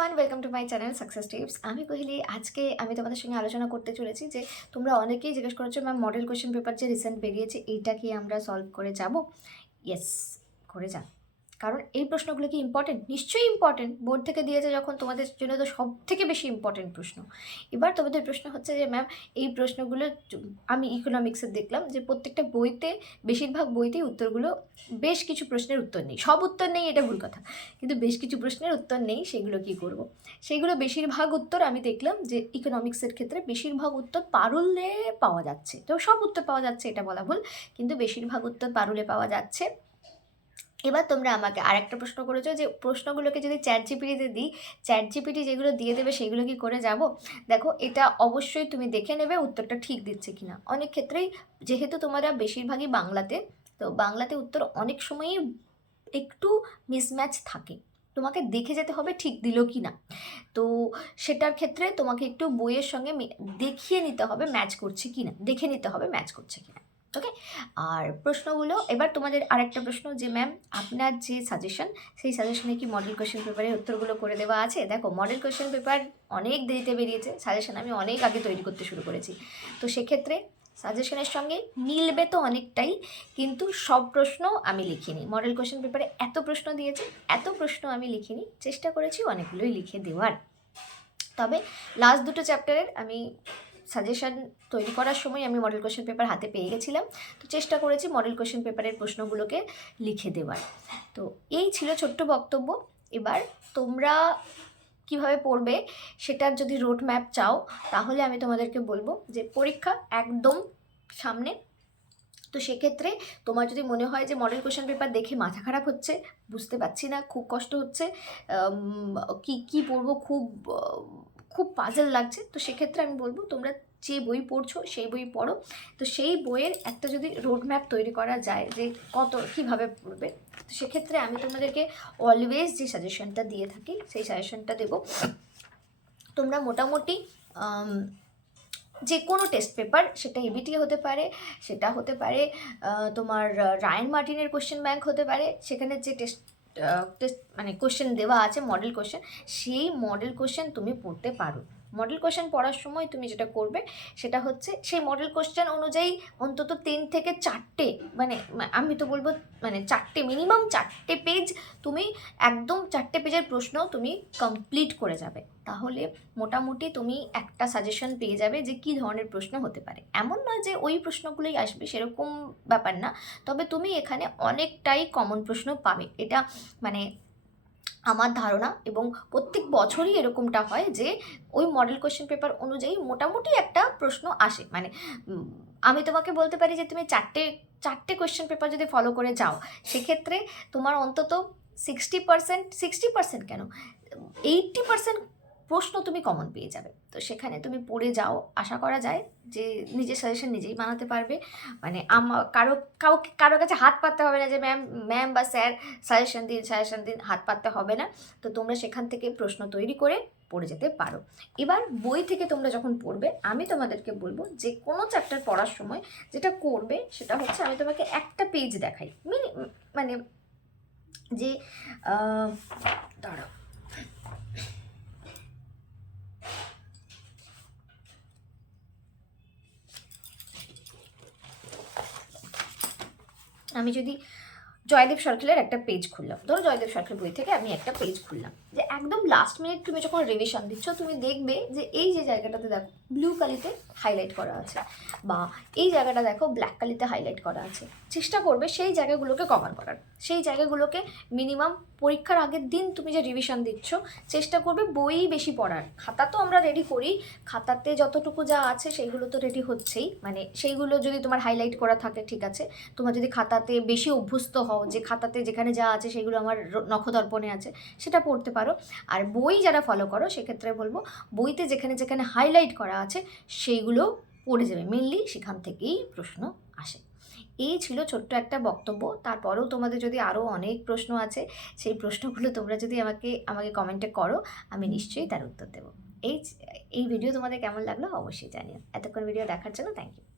Everyone welcome to my channel success tips আমি কহিলি, আজকে আমি তোমাদের সঙ্গে আলোচনা করতে চলেছি যে তোমরা অনেকেই জিজ্ঞেস করেছ ম্যাম মডেল কোয়েশ্চেন পেপার যে রিসেন্ট বেরিয়েছে, এইটা কি আমরা সলভ করে যাব? ইয়েস করে যাব। কারণ এই প্রশ্নগুলো কি ইম্পর্টেন্ট নিশ্চয়ই ইম্পর্টেন্ট বোর্ড থেকে দিয়েছে যখন, তোমাদের জন্য তো সব থেকে বেশি ইম্পর্টেন্ট প্রশ্ন। এবার তোমাদের প্রশ্ন হচ্ছে যে ম্যাম এই প্রশ্নগুলো আমি ইকোনমিক্সে দেখলাম যে, প্রত্যেকটা বইতে, বেশিরভাগ বইতেই উত্তরগুলো বেশ কিছু প্রশ্নের উত্তর নেই। সব উত্তর নেই, এটা ভুল কথা। কিন্তু বেশ কিছু প্রশ্নের উত্তর নেই, সেগুলো কি করব? সেগুলো বেশিরভাগ উত্তর আমি দেখলাম যে ইকোনমিক্সের ক্ষেত্রে বেশিরভাগ উত্তর পারুলে পাওয়া যাচ্ছে। তো সব উত্তর পাওয়া যাচ্ছে, এটা বলা ভুল। কিন্তু বেশিরভাগ উত্তর পারুলে পাওয়া যাচ্ছে এবার তোমরা আমাকে আরেকটা প্রশ্ন করেছ যে প্রশ্নগুলোকে যদি চ্যাট জিপিটিতে দিই চ্যাট জিপিটি যেগুলো দিয়ে দেবে সেগুলো কি করে যাব? দেখো, এটা অবশ্যই তুমি দেখে নেবে উত্তরটা ঠিক দিচ্ছে কিনা। অনেক ক্ষেত্রেই যেহেতু তোমরা বেশিরভাগই বাংলাতে, তো বাংলাতে উত্তর অনেক সময়ই একটু মিসম্যাচ থাকে। তোমাকে দেখে যেতে হবে ঠিক দিল কি না তো সেটার ক্ষেত্রে তোমাকে একটু বইয়ের সঙ্গে দেখিয়ে নিতে হবে ম্যাচ করছে কি না দেখে নিতে হবে ম্যাচ করছে কি না ওকে আর প্রশ্নগুলো, এবার তোমাদের আরেকটা প্রশ্ন যে ম্যাম আপনার যে সাজেশন সেই সাজেশনে কি মডেল কোয়েশ্চেন পেপারের উত্তরগুলো করে দেওয়া আছে? দেখো মডেল কোয়েশ্চেন পেপার অনেক দেরিতে বেরিয়েছে। সাজেশন আমি অনেক আগে তৈরি করতে শুরু করেছি। তো সেক্ষেত্রে সাজেশনের সঙ্গে মিলবে তো অনেকটাই, কিন্তু সব প্রশ্ন আমি লিখিনি। মডেল কোয়েশ্চেন পেপারে এত প্রশ্ন দিয়েছে, এত প্রশ্ন আমি লিখিনি। চেষ্টা করেছি অনেকগুলোই লিখে দেওয়ার। তবে লাস্ট দুটো চ্যাপ্টারের আমি সাজেশন তৈরি করার সময় আমি মডেল কোয়েশ্চেন পেপার হাতে পেয়ে গেছিলাম। তো চেষ্টা করেছি মডেল কোয়েশ্চেন পেপারের প্রশ্নগুলোকে লিখে দেওয়ার। তো এই ছিল ছোট্ট বক্তব্য। এবার তোমরা কীভাবে পড়বে সেটার যদি রোড ম্যাপ চাও, তাহলে আমি তোমাদেরকে বলব যে পরীক্ষা একদম সামনে। তো সেক্ষেত্রে তোমার যদি মনে হয় যে মডেল কোয়েশ্চেন পেপার দেখে মাথা খারাপ হচ্ছে, বুঝতে পারছি না, খুব কষ্ট হচ্ছে কি কি পড়ব, খুব খুব পাজল লাগছে। তো সেক্ষেত্রে আমি বলব, তোমরা যে বই পড়ছো, সেই বই পড়ো। তো সেই বইয়ের একটা যদি রোড ম্যাপ তৈরি করা যায় যে কত কীভাবে পড়বে, তো সেক্ষেত্রে আমি তোমাদেরকে অলওয়েজ যে সাজেশনটা দিয়ে থাকি, সেই সাজেশনটা দেবো। তোমরা মোটামুটি যে কোনো টেস্ট পেপার সেটা এবিটি হতে পারে, সেটা হতে পারে তোমার রায়ন মার্টিনের কোশ্চেন ব্যাংক হতে পারে। সেখানে যে টেস্ট টেস্ট মানে কোশ্চেন দেওয়া আছে মডেল কোশ্চেন সেই মডেল কোশ্চেন তুমি পড়তে পারো। মডেল কোশ্চেন পড়ার সময় তুমি যেটা করবে সেটা হচ্ছে সেই মডেল কোশ্চেন অনুযায়ী অন্তত তিন থেকে চারটে মানে আমি তো বলব মানে চারটে মিনিমাম চারটে পেজ তুমি একদম চারটে পেজের প্রশ্ন তুমি কমপ্লিট করে যাবে। তাহলে মোটামুটি তুমি একটা সাজেশন পেয়ে যাবে যে কী ধরনের প্রশ্ন হতে পারে। এমন নয় যে ওই প্রশ্নগুলোই আসবে, সেরকম ব্যাপার না। তবে তুমি এখানে অনেকটাই কমন প্রশ্ন পাবে। এটা মানে আমার ধারণা এবং প্রত্যেক বছরই এরকমটা হয় যে ওই মডেল কোয়েশ্চেন পেপার অনুযায়ী মোটামুটি একটা প্রশ্ন আসে। মানে আমি তোমাকে বলতে পারি যে তুমি চারটে চারটে কোয়েশ্চেন পেপার যদি ফলো করে যাও, সেক্ষেত্রে তোমার অন্তত সিক্সটি পার্সেন্ট সিক্সটি পার্সেন্ট কেন? এইটটি পার্সেন্ট প্রশ্ন তুমি কমন পেয়ে যাবে। তো সেখানে তুমি পড়ে যাও, আশা করা যায় যে নিজের সাজেশন নিজেই বানাতে পারবে। মানে আমার কারও কাউ কারও কাছে হাত পাততে হবে না যে ম্যাম ম্যাম বা স্যার সাজেশন দিন সাজেশন দিন, হাত পাততে হবে না। তো তোমরা সেখান থেকে প্রশ্ন তৈরি করে পড়ে যেতে পারো। এবার বই থেকে তোমরা যখন পড়বে, আমি তোমাদেরকে বলব যে, কোনো চ্যাপ্টার পড়ার সময় যেটা করবে সেটা হচ্ছে আমি তোমাকে একটা পেজ দেখাই। মিনি মানে যে দাঁড়াও। আমি যদি জয়দেব সরকারের একটা পেজ খুললাম। ধরো জয়দেব সরকার বই থেকে আমি একটা পেজ খুললাম। যে একদম লাস্ট মিনিট তুমি যখন রিভিশন দিচ্ছ, তুমি দেখবে যে এই যে জায়গাটাতে দেখো ব্লু কালিতে হাইলাইট করা আছে বা এই জায়গাটা দেখো ব্ল্যাক কালিতে হাইলাইট করা আছে। চেষ্টা করবে সেই জায়গাগুলোকে কভার করার। সেই জায়গাগুলোকে মিনিমাম পরীক্ষার আগের দিন তুমি যে রিভিশন দিচ্ছ, চেষ্টা করবে বই বেশি পড়ার। খাতা তো আমরা রেডি করি। খাতাতে যতটুকু যা আছে সেইগুলো তো রেডি হচ্ছেই। মানে সেইগুলো যদি তোমার হাইলাইট করা থাকে, ঠিক আছে। তোমার যদি খাতাতে বেশি অভ্যস্ত হও যে খাতাতে যেখানে যা আছে সেগুলো আমার নখদর্পণে আছে, সেটা পড়তে পারো। আর বই যারা ফলো করো, সেক্ষেত্রে বলব বইতে যেখানে যেখানে হাইলাইট করা আছে, সেইগুলো পড়ে যাবে। মেনলি সেখান থেকেই প্রশ্ন আসে। এই ছিল ছোট্ট একটা বক্তব্য। তারপরেও তোমাদের যদি আরও অনেক প্রশ্ন আছে, সেই প্রশ্নগুলো তোমরা যদি আমাকে আমাকে কমেন্টে করো, আমি নিশ্চয়ই তার উত্তর দেবো। এই এই ভিডিও তোমাদের কেমন লাগল অবশ্যই জানিও। এতক্ষণ ভিডিও দেখার জন্য থ্যাংক ইউ